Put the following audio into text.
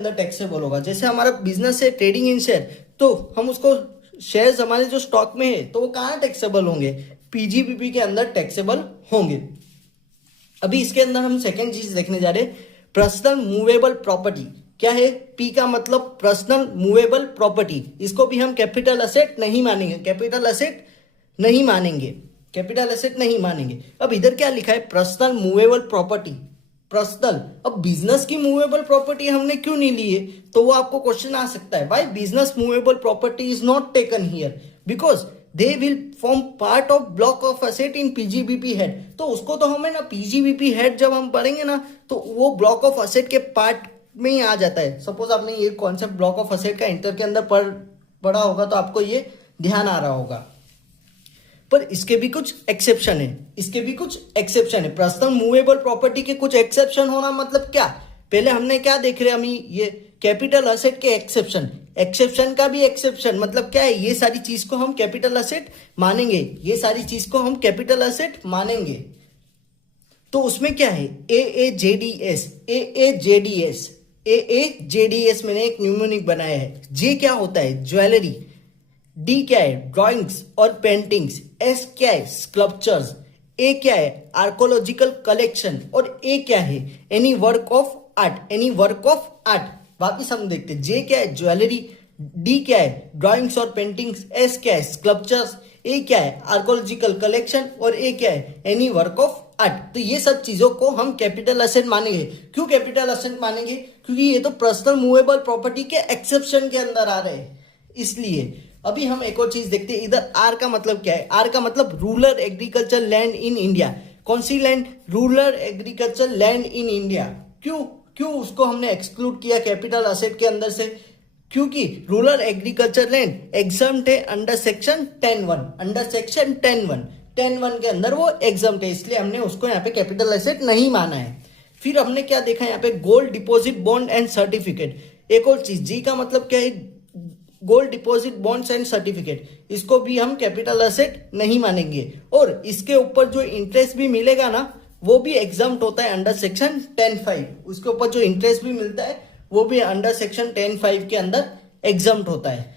अंदर टैक्सेबल होगा। जैसे हमारा बिजनेस है ट्रेडिंग इन शेयर, तो हम उसको शेयर्स हमारे जो स्टॉक में है तो वो कहाँ टैक्सेबल होंगे, पीजीबीपी के अंदर टैक्सेबल होंगे। अभी इसके अंदर हम सेकेंड चीज देखने जा रहे हैं, पर्सनल मूवेबल प्रॉपर्टी। क्या है? पी का मतलब पर्सनल मूवेबल प्रॉपर्टी, इसको भी हम कैपिटल असेट नहीं मानेंगे, कैपिटल असेट नहीं मानेंगे, कैपिटल असेट नहीं मानेंगे। अब इधर क्या लिखा है? Personal movable property, personal. अब बिजनेस की मूवेबल प्रॉपर्टी हमने क्यों नहीं ली है? तो वो आपको क्वेश्चन आ सकता है, why business movable property is not taken here, because they will form part of block of asset in PGBP head. तो उसको तो हमें ना पीजीबीपी हेड जब हम पढ़ेंगे ना तो वो ब्लॉक ऑफ असेट के पार्ट में ही आ जाता है। सपोज आपने ये कॉन्सेप्ट ब्लॉक ऑफ असेट का इंटर के अंदर पढ़ा होगा तो आपको ये ध्यान आ रहा होगा। पर इसके भी कुछ एक्सेप्शन है, इसके भी कुछ एक्सेप्शन है। पर्सनल मूवेबल प्रॉपर्टी के कुछ एक्सेप्शन होना मतलब क्या? पहले हमने क्या देख रहे हैं, हम ये कैपिटल असेट के एक्सेप्शन, एक्सेप्शन का भी एक्सेप्शन मतलब क्या है? ये सारी चीज को हम कैपिटल असेट मानेंगे, ये सारी चीज को हम कैपिटल असेट मानेंगे। तो उसमें क्या है? AAJDS, AAJDS, AAJDS मैंने एक न्यूमोनिक बनाया है। जे क्या होता है? ज्वेलरी। डी क्या है? ड्राइंग्स और पेंटिंग्स। एस क्या है? स्कल्पचर्स। ए क्या है? Archaeological collection. और ए क्या है? Any work of art, any work of art. वापिस हम देखते हैं, जे क्या है? ज्वेलरी। डी क्या है? ड्राइंग्स और पेंटिंग्स। एस क्या है? स्कल्पचर्स। ए क्या है? Archaeological collection. और ए क्या है? Any work of art. तो ये सब चीजों को हम कैपिटल असेट मानेंगे। क्यों कैपिटल असेट मानेंगे? क्योंकि ये तो पर्सनल मूवेबल प्रॉपर्टी के एक्सेप्शन के अंदर आ रहे हैं, इसलिए। अभी हम एक और चीज देखते हैं, इधर आर का मतलब क्या है? आर का मतलब rural agriculture land in India. कौन सी land? Rural agriculture land in India. क्यों क्यों उसको हमने एक्सक्लूड किया कैपिटल असेट के अंदर से? क्योंकि रूरल एग्रीकल्चर लैंड एग्जम्प्ट है अंडर सेक्शन 10(1), अंडर सेक्शन 10(1) के अंदर वो एग्जम्प्ट है, इसलिए हमने उसको यहाँ पे कैपिटल असेट नहीं माना है। फिर हमने क्या देखा यहाँ पे? Gold deposit bond and certificate. एक और चीज, जी का मतलब क्या है? Gold deposit bonds and certificate, इसको भी हम कैपिटल असेट नहीं मानेंगे। और इसके ऊपर जो इंटरेस्ट भी मिलेगा ना वो भी एग्जम्प्ट होता है अंडर सेक्शन 10(5). उसके ऊपर जो इंटरेस्ट भी मिलता है वो भी अंडर सेक्शन 10(5) के अंदर एग्जम्प्ट होता है।